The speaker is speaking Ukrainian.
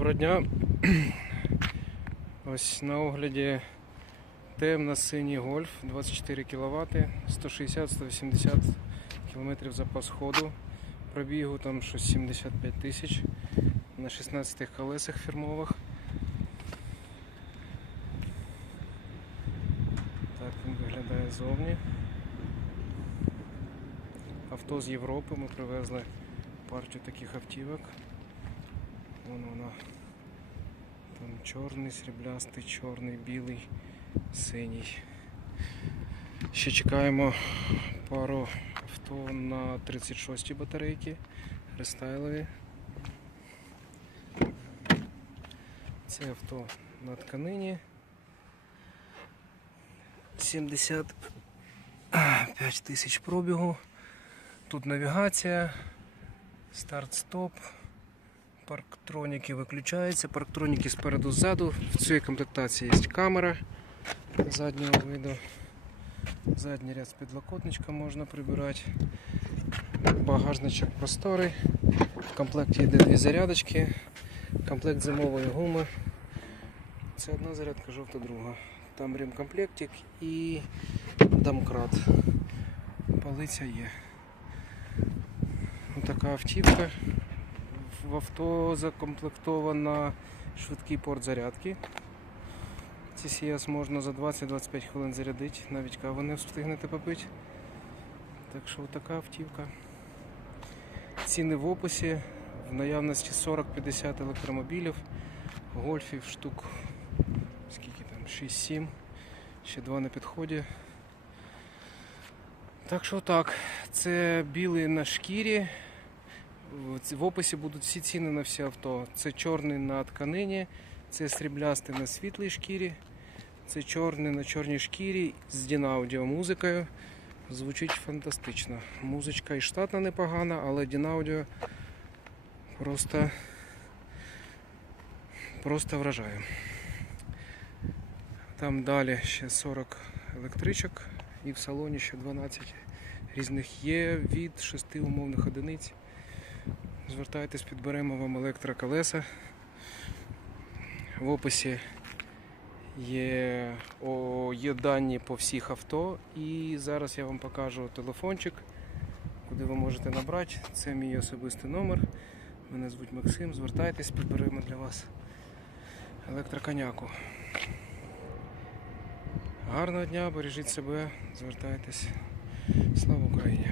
Доброго дня. Ось на огляді темно-синій гольф 24 кВт, 160-180 км запас ходу. Пробігу там щось 75 тисяч на 16 колесах фірмових. Так він виглядає зовні. Авто з Європи ми привезли партію таких автівок. Вон вона. Там чорний, сріблястий, чорний, білий, синій. Ще чекаємо пару авто на 36 батарейки рестайлові. Це авто на тканині. 75 тисяч пробігу. Тут навігація, старт-стоп. Парктроніки виключаються, парктроніки спереду ззаду. В цій комплектації є камера заднього виду. Задній ряд з підлокотничка можна прибирати. Багажничок просторий. В комплекті йде дві зарядочки, комплект зимової гуми. Це одна зарядка, жовта друга. Там ремкомплектик і домкрат. Полиця є. Ось така автівка. В авто закомплектовано швидкий порт зарядки. CCS можна за 20-25 хвилин зарядити, навіть каву не встигнете попити. Так що така автівка. Ціни в описі. В наявності 40-50 електромобілів, гольфів штук скільки там, 6-7, ще два на підході. Так що так, це білий на шкірі. В описі будуть всі ціни на всі авто. Це чорний на тканині, це сріблястий на світлій шкірі, це чорний на чорній шкірі з дінаудіо музикою. Звучить фантастично. Музичка і штатна непогана, але дінаудіо просто, просто вражає. Там далі ще 40 електричок і в салоні ще 12 різних є від 6 умовних одиниць. Звертайтесь, підберемо вам електроколеса. В описі є, о, є дані по всіх авто. І зараз я вам покажу телефончик, куди ви можете набрати. Це мій особистий номер. Мене звуть Максим. Звертайтесь, підберемо для вас електроконяку. Гарного дня, бережіть себе, звертайтесь. Слава Україні!